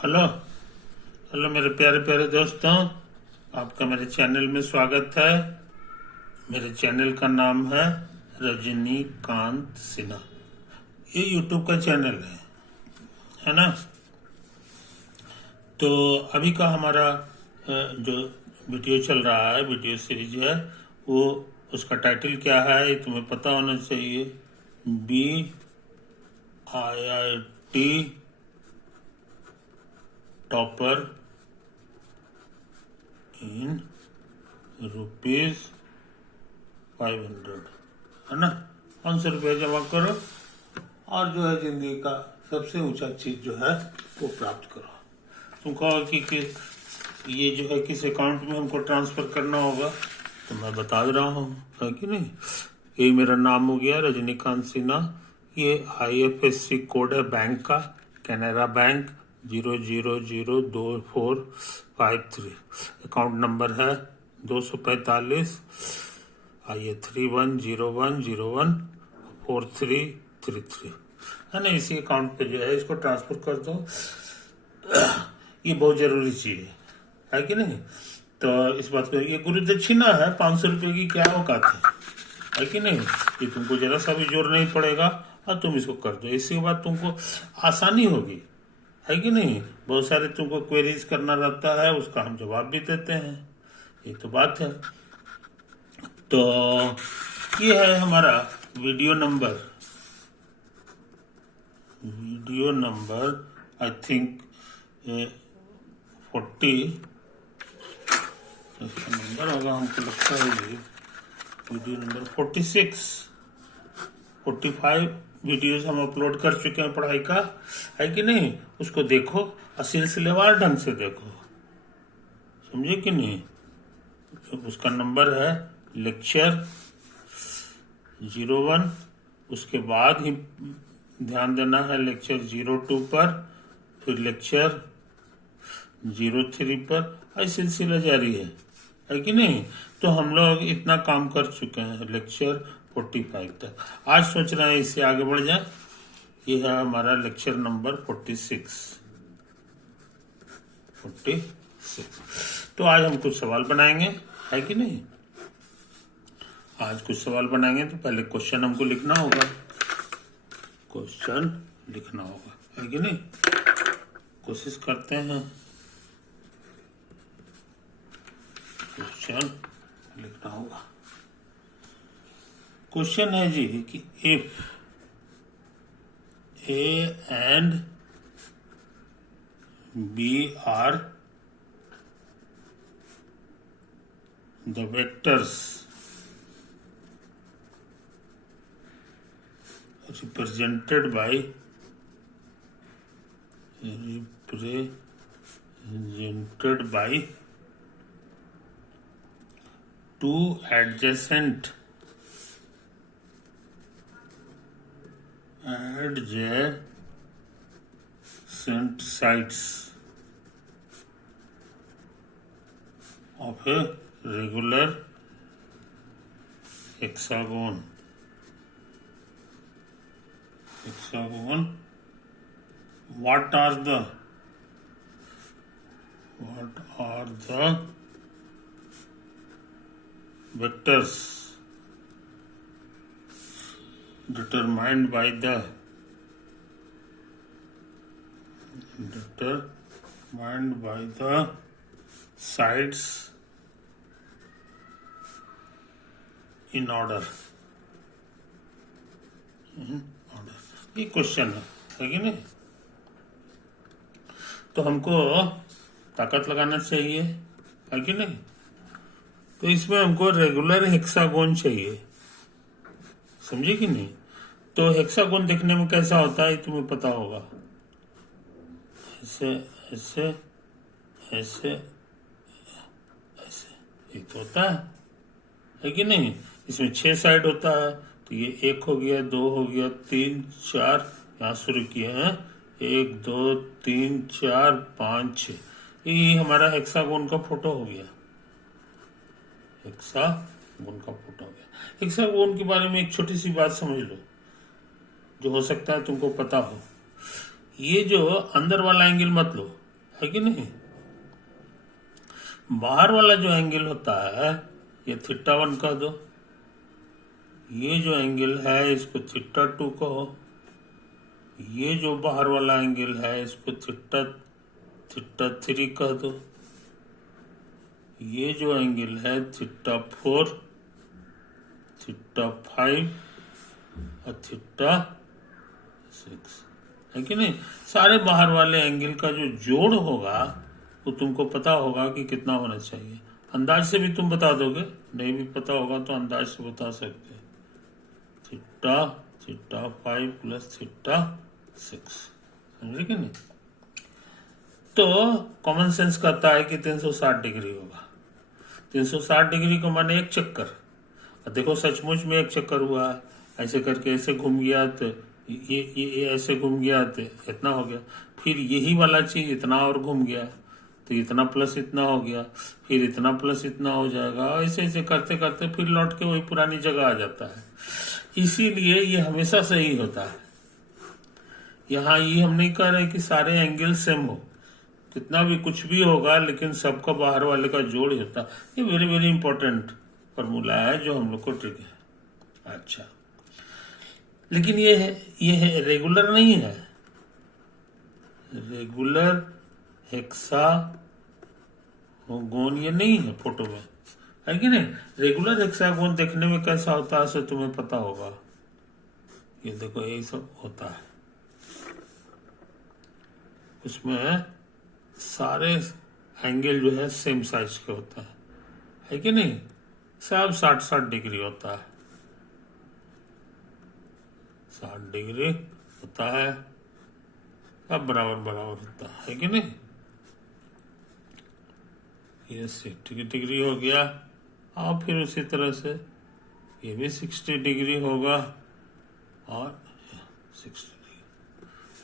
Hello. Hello मेरे प्यारे प्यारे दोस्तों, आपका मेरे चैनल में स्वागत है। मेरे चैनल का नाम है रजनीकांत सिन्हा। ये यूट्यूब का चैनल है ना। तो अभी का हमारा जो वीडियो चल रहा है, वीडियो सीरीज है, वो उसका टाइटल क्या है ये तुम्हें पता होना चाहिए। BIIT टॉपर इन ₹500, है ना। 500 रुपये जमा करो और जो है जिंदगी का सबसे ऊंचा चीज जो है वो प्राप्त करो। तुम कहो कि ये जो है किस अकाउंट में हमको ट्रांसफर करना होगा, तो मैं बता रहा हूँ, है कि नहीं। ये मेरा नाम हो गया रजनीकांत सिन्हा। ये IFSC कोड है बैंक का, कैनरा बैंक 000245 अकाउंट नंबर है 245 आइए 3101014333, है ना। इसी अकाउंट पे जो है इसको ट्रांसफर कर दो। ये बहुत जरूरी चीज है कि नहीं। तो इस बात को, ये गुरु दक्षिणा है 500 रुपये की, क्या औकात है कि नहीं। ये तुमको जरा सा भी जोर नहीं पड़ेगा और तुम इसको कर दो। इसके बाद तुमको आसानी होगी, है कि नहीं। बहुत सारे तुमको क्वेरीज करना रहता है, उसका हम जवाब भी देते हैं, ये तो बात है। तो ये है हमारा वीडियो नंबर आई थिंक 40 इसका नंबर होगा, हमको लगता है ये वीडियो नंबर 45 वीडियोस हम अपलोड कर चुके हैं पढ़ाई का, है कि नहीं। उसको देखो और सिलसिलेवार ढंग से देखो, समझे कि नहीं। उसका नंबर है लेक्चर 01, उसके बाद ही ध्यान देना है लेक्चर 02 पर, फिर लेक्चर 03 पर, ऐसी सिलसिला जारी है कि नहीं। तो हम लोग इतना काम कर चुके हैं लेक्चर 45 तक। आज सोच रहे हैं इससे आगे बढ़ जाए। ये है हमारा लेक्चर नंबर 46। तो आज हम कुछ सवाल बनाएंगे, है कि नहीं। आज कुछ सवाल बनाएंगे तो पहले क्वेश्चन हमको लिखना होगा, है कि नहीं। कोशिश करते हैं क्वेश्चन लिखना होगा। क्वेश्चन है जी कि if A and B are the vectors represented by two adjacent sides of a regular hexagon, what are the vectors determined by the sides in order। ये क्वेश्चन है कि नहीं। तो हमको ताकत लगाना चाहिए, है कि नहीं। तो इसमें हमको रेगुलर हेक्सागोन चाहिए, समझे कि नहीं। तो हेक्सागोन देखने में कैसा होता है तुम्हें पता होगा। ऐसे ऐसे ऐसे ऐसे एक तो होता है कि नहीं। इसमें 6 साइड होता है, तो ये 1 हो गया, 2 हो गया, 3 4 यहाँ शुरू किए हैं, 1 2 3 4 5 6। ये हमारा हेक्सागोन का फोटो हो गया, हेक्सागोन के बारे में एक छोटी सी बात समझ लो जो हो सकता है तुमको पता हो। ये जो अंदर वाला एंगल मत लो, है कि नहीं। बाहर वाला जो एंगल होता है ये θ1 कह दो, ये जो एंगल है इसको θ2 कहो, ये जो बाहर वाला एंगल है इसको θ3 कह दो, ये जो एंगल है θ4, θ5 और θ6, है कि नहीं। सारे बाहर वाले एंगल का जो जोड़ होगा वो तुमको पता होगा कि कितना होना चाहिए। अंदाज से भी तुम बता दोगे, नहीं भी पता होगा तो अंदाज से बता सकते हैं। θ5 प्लस θ6, समझे कि नहीं। तो कॉमन सेंस कहता है कि 360 डिग्री होगा। 360 डिग्री को माने एक चक्कर। और देखो सचमुच में एक चक्कर हुआ, ऐसे करके ऐसे घूम गया तो ये ऐसे घूम गया तो इतना हो गया, फिर यही वाला चीज इतना और घूम गया तो इतना प्लस इतना हो गया, फिर इतना प्लस इतना हो जाएगा, ऐसे ऐसे करते करते फिर लौट के वही पुरानी जगह आ जाता है। इसीलिए ये हमेशा सही होता है। यहाँ ये हम नहीं कह रहे कि सारे एंगल सेम हो, कितना भी कुछ भी होगा लेकिन सबका बाहर वाले का जोड़ ही होता है। ये वेरी वेरी इंपॉर्टेंट फॉर्मूला है जो हम लोग को ट्रिक है। अच्छा, लेकिन ये है रेगुलर नहीं है, रेगुलर हेक्सागोन ये नहीं है फोटो में, है कि नहीं। रेगुलर हेक्सागोन देखने में कैसा होता है सो तुम्हें पता होगा। ये देखो यही सब होता है, उसमें सारे एंगल जो है सेम साइज के होता है कि नहीं। सब 60-60 डिग्री होता है, 60 डिग्री होता है, सब बराबर बराबर होता है कि नहीं। ये 60 डिग्री हो गया, और फिर उसी तरह से ये भी 60 डिग्री होगा और 60 डिग्री,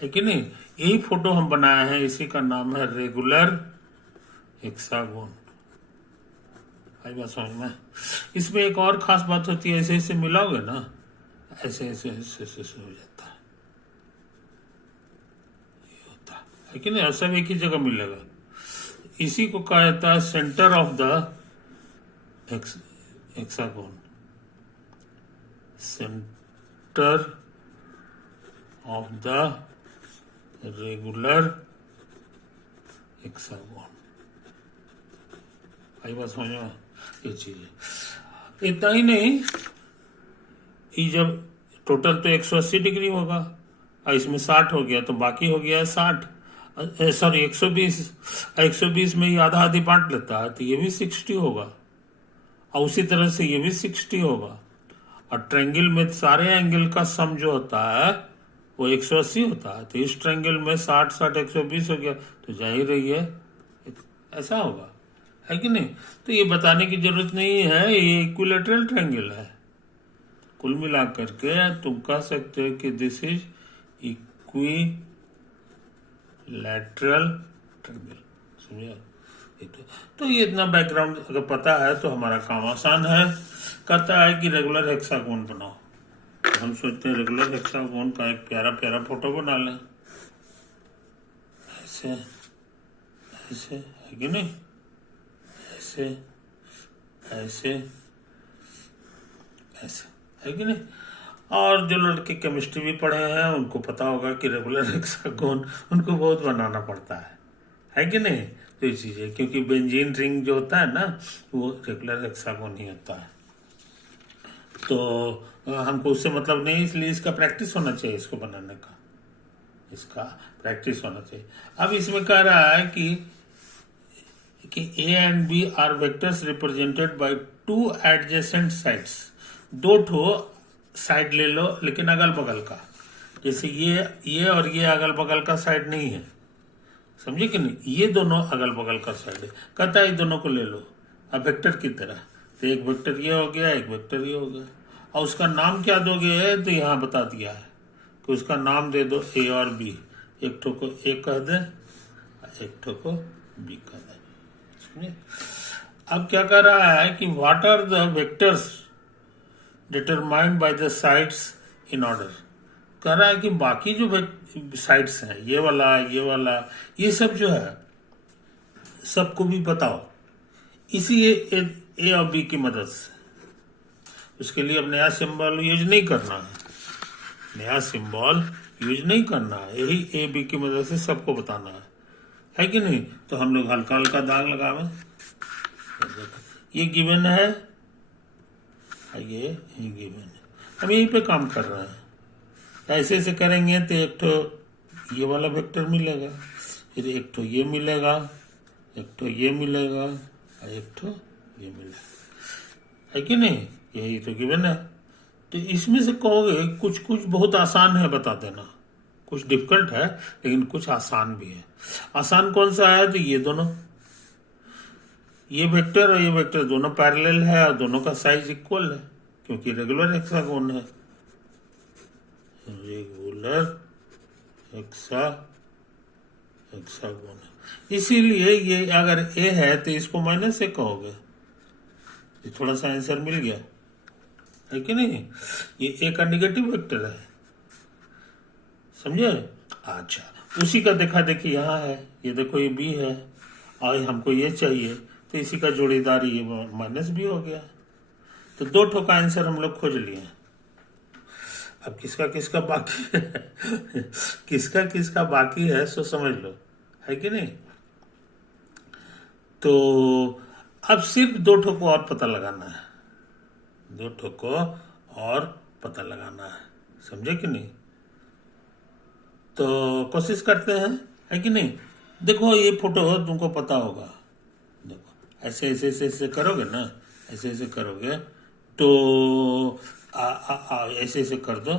है कि नहीं। यही फोटो हम बनाए हैं, इसी का नाम है रेगुलर हेक्सागोन। आई बात समझ में। इसमें एक और खास बात होती है, ऐसे ऐसे मिलाओगे ना, ऐसे ऐसे ऐसे ऐसे हो जाता है, ये होता है कि नहीं। और सब एक ही जगह मिलेगा। इसी को कहा जाता है centre of the hexagon, centre of the regular hexagon. आई बात समझ में। ये चीज है। इतना ही नहीं, ये जब टोटल तो 180 डिग्री होगा और इसमें 60 हो गया तो बाकी हो गया 60, सॉरी 120। 120 में ये आधा आधी बांट लेता है तो ये भी 60 होगा, और उसी तरह से ये भी 60 होगा। और ट्रायंगल में सारे एंगल का सम जो होता है वो 180 होता है, तो इस ट्रायंगल में 60-60 120 हो गया तो जा ही रही है, ऐसा होगा, है कि नहीं। तो ये बताने की जरूरत नहीं है, ये इक्विलैटरल ट्रायंगल है। कुल मिला करके तुम कह सकते हो कि दिस इज इक्विलैटरल ट्रायंगल, समझे। तो ये इतना बैकग्राउंड अगर पता है तो हमारा काम आसान है। कहता है कि रेगुलर हेक्सागोन बनाओ, हम सोचते हैं रेगुलर हेक्सागोन का एक प्यारा प्यारा फोटो बना लें, ऐसे ऐसे, है कि नहीं, ऐसे ऐसे ऐसे, है कि नहीं। और जो लड़के केमिस्ट्री भी पढ़े हैं उनको पता होगा कि रेगुलर हेक्सागोन उनको बहुत बनाना पड़ता है कि नहीं। तो ये चीज है, क्योंकि बेंजीन रिंग जो होता है ना वो रेगुलर हेक्सागोन ही होता है। तो हमको उससे मतलब नहीं, इसलिए इसका प्रैक्टिस होना चाहिए, इसको बनाने का इसका प्रैक्टिस होना चाहिए। अब इसमें कह रहा है कि A and B are vectors represented by two adjacent sides। दो ठो साइड ले लो लेकिन अगल बगल का, जैसे ये और ये अगल बगल का साइड नहीं है, समझे कि नहीं। ये दोनों अगल बगल का साइड है। कहता है दोनों को ले लो अब वेक्टर की तरह, तो एक वेक्टर ये हो गया, एक वेक्टर ये हो गया, और उसका नाम क्या दोगे तो यहाँ बता दिया है कि उसका नाम दे दो A और B। एक ठो को A कह दे, एक ठो को B कह दे। अब क्या कर रहा है कि what are the vectors determined by the sides in order. कह रहा है कि बाकी जो साइड्स हैं, ये वाला ये सब जो है सबको भी बताओ इसी ए और बी की मदद से। उसके लिए अब नया सिंबल यूज नहीं करना है, नया सिंबल यूज नहीं करना है, यही ए बी की मदद से सबको बताना है कि नहीं। तो हम लोग हल्का हल्का दाग लगावे। ये गिवन है, ये गिवन है, हम यहीं पे काम कर रहे हैं। ऐसे ऐसे करेंगे तो एक तो ये वाला वेक्टर मिलेगा, फिर एक तो ये मिलेगा, एक तो ये मिलेगा और एक तो ये मिलेगा, है कि नहीं। यही तो गिवन है। तो इसमें से कहोगे कुछ कुछ बहुत आसान है, बता देना। कुछ डिफिकल्ट है लेकिन कुछ आसान भी है। आसान कौन सा है? तो ये दोनों, ये वेक्टर और ये वेक्टर दोनों पैरेलल है और दोनों का साइज इक्वल है, क्योंकि रेगुलर हेक्सागोन है। रेगुलर हेक्सागोन है, इसीलिए ये अगर ए है तो इसको माइनस ए कहोगे। ये थोड़ा सा आंसर मिल गया, है कि नहीं। ये ए का निगेटिव वेक्टर है, समझे। अच्छा, उसी का देखा देखी यहाँ है, ये देखो ये बी है और हमको ये चाहिए, तो इसी का जोड़ीदार ये माइनस बी हो गया। तो दो ठो का आंसर हम लोग खोज लिए। अब किसका किसका बाकी है किसका किसका बाकी है सो समझ लो, है कि नहीं। तो अब सिर्फ दो ठो को और पता लगाना है, दो ठो को और पता लगाना है, समझे कि नहीं। तो कोशिश करते हैं, है कि नहीं। देखो ये फोटो तुमको पता होगा, देखो ऐसे ऐसे ऐसे ऐसे करोगे ना, ऐसे ऐसे करोगे तो ऐसे ऐसे कर दो,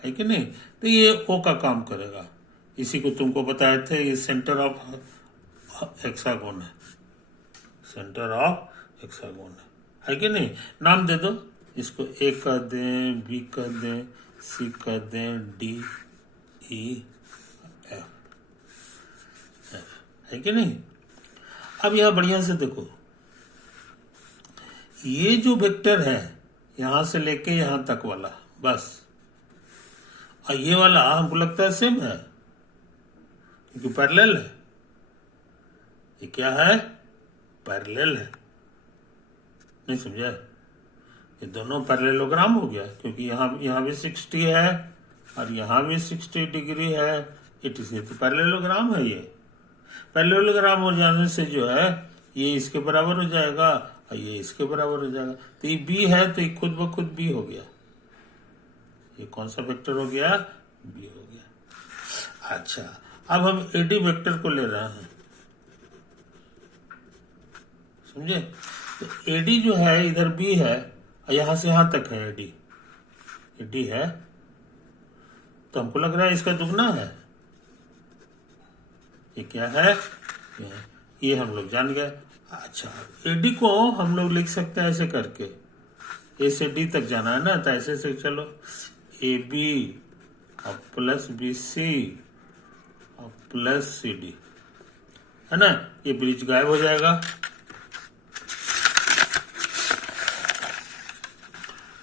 है कि नहीं। तो ये ओ का काम करेगा। इसी को तुमको बताए थे, ये सेंटर ऑफ हेक्सागोन है, सेंटर ऑफ हेक्सागोन है कि नहीं। नाम दे दो इसको, ए कर दें, बी कर दें, सी कर दें, डी ई एफ, है कि नहीं। अब यह बढ़िया से देखो, ये जो वेक्टर है यहां से लेके यहां तक वाला बस, और ये वाला हमको लगता है सेम है क्योंकि पैरेलल है। ये क्या है? पैरेलल है, नहीं समझा। ये दोनों पैरेललोग्राम हो गया, क्योंकि यहाँ भी 60 है और यहाँ भी 60 डिग्री है। इट इज तो पैरेललोग्राम है। ये पैरेललोग्राम हो जाने से जो है ये इसके बराबर हो जाएगा और ये इसके बराबर हो जाएगा। तो ये बी है तो ये खुद ब खुद बी हो गया। ये कौन सा वेक्टर हो गया? बी हो गया। अच्छा, अब हम एडी वेक्टर को ले रहे हैं, समझे। तो एडी जो है इधर बी है और यहां से यहां तक है एडी, एडी है, तो हमको लग रहा है इसका दुगना है। ये क्या है? ये हम लोग जान गए। अच्छा, एडी को हम लोग लिख सकते हैं ऐसे करके, ए से डी तक जाना है ना, तो ऐसे से चलो ए बी और प्लस बी सी और प्लस सी डी, है ना। ये ब्रिज गायब हो जाएगा,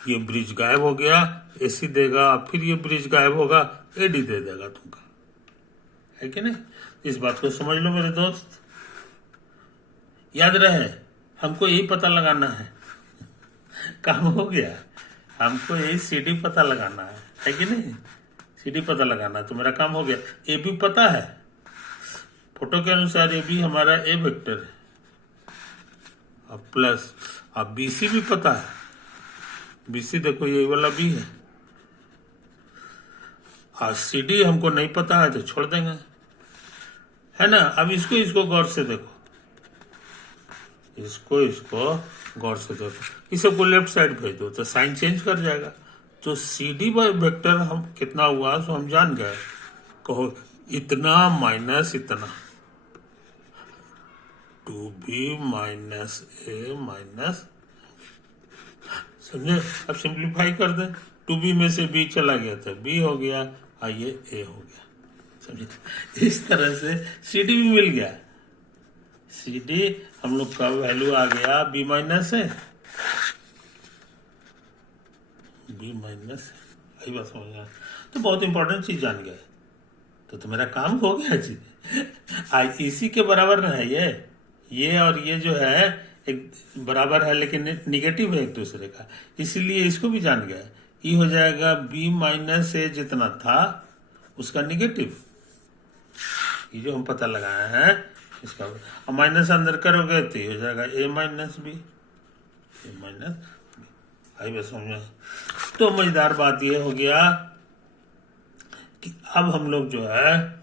ये ब्रिज गायब हो गया, एसी देगा, फिर ये ब्रिज गायब होगा, एडी दे देगा तुमका, है कि नहीं। इस बात को समझ लो मेरे दोस्त, याद रहे हमको यही पता लगाना है काम हो गया। हमको यही सीडी पता लगाना है कि नहीं। सीडी पता लगाना तो मेरा काम हो गया। ए बी पता है, फोटो के अनुसार ए बी हमारा ए वेक्टर है, और प्लस अब बी सी भी पता है। बी सी देखो ये वाला बी है, और सी डी हमको नहीं पता है तो छोड़ देंगे, है ना। अब इसको गौर से देखो, इसको गौर से देखो, इसे को लेफ्ट साइड भेज दो तो साइन चेंज कर जाएगा। तो सी डी वेक्टर हम कितना हुआ तो हम जान गए। कहो इतना माइनस इतना, 2b माइनस ए माइनस, समझे। अब सिंप्लीफाई कर दे, 2b में से b चला गया था, b हो गया और ये a हो गया, समझे। इस तरह से सी डी भी मिल गया। सी डी हम लोग का वैल्यू आ गया b माइनस है, b माइनस है। यही बात समझ गया, तो बहुत इंपॉर्टेंट चीज जान गए तो मेरा काम हो गया जी। आज इसी के बराबर ना है ये, ये और ये जो है एक बराबर है लेकिन निगेटिव है एक दूसरे का, इसीलिए इसको भी जान गया। ई हो जाएगा बी माइनस ए जितना था उसका निगेटिव, ये जो हम पता लगाए हैं इसका। अब माइनस अंदर करोगे तो ये हो जाएगा ए माइनस बी, ए माइनस बी। आई बस समझ में। तो मजेदार बात ये हो गया कि अब हम लोग जो है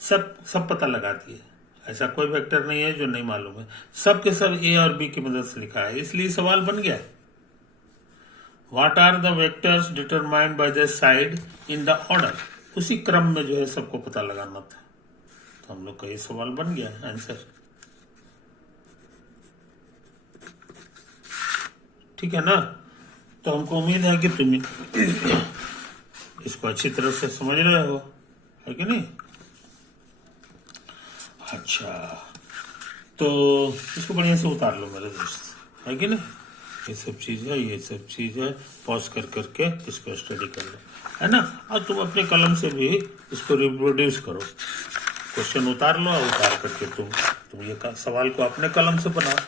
सब पता लगा दिए। ऐसा कोई वेक्टर नहीं है जो नहीं मालूम है, सब के सब ए और बी की मदद से लिखा है, इसलिए सवाल बन गया। What are the vectors determined by the side in the order, उसी क्रम में जो है सबको पता लगाना था। तो हम लोग का ये सवाल बन गया आंसर। ठीक है ना। तो हमको उम्मीद है कि तुम इसको अच्छी तरह से समझ रहे हो, है कि नहीं। अच्छा, तो इसको बढ़िया से उतार लो मेरे दोस्त, है कि नहीं। ये सब चीज़ है, ये सब चीज़ है, पॉज कर करके इसको स्टडी कर लो, है ना। और तुम अपने कलम से भी इसको रिप्रोड्यूस करो, क्वेश्चन उतार लो और उतार करके तुम ये सवाल को अपने कलम से बनाओ,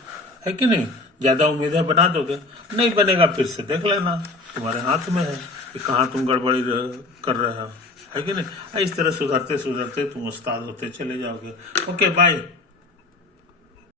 है कि नहीं। ज़्यादा उम्मीद है बना दोगे, नहीं बनेगा फिर से देख लेना, तुम्हारे हाथ में है कि कहाँ तुम गड़बड़ी कर रहे हो, है कि नहीं। इस तरह सुधरते सुधरते तुम उस्ताद होते चले जाओगे। Okay bye.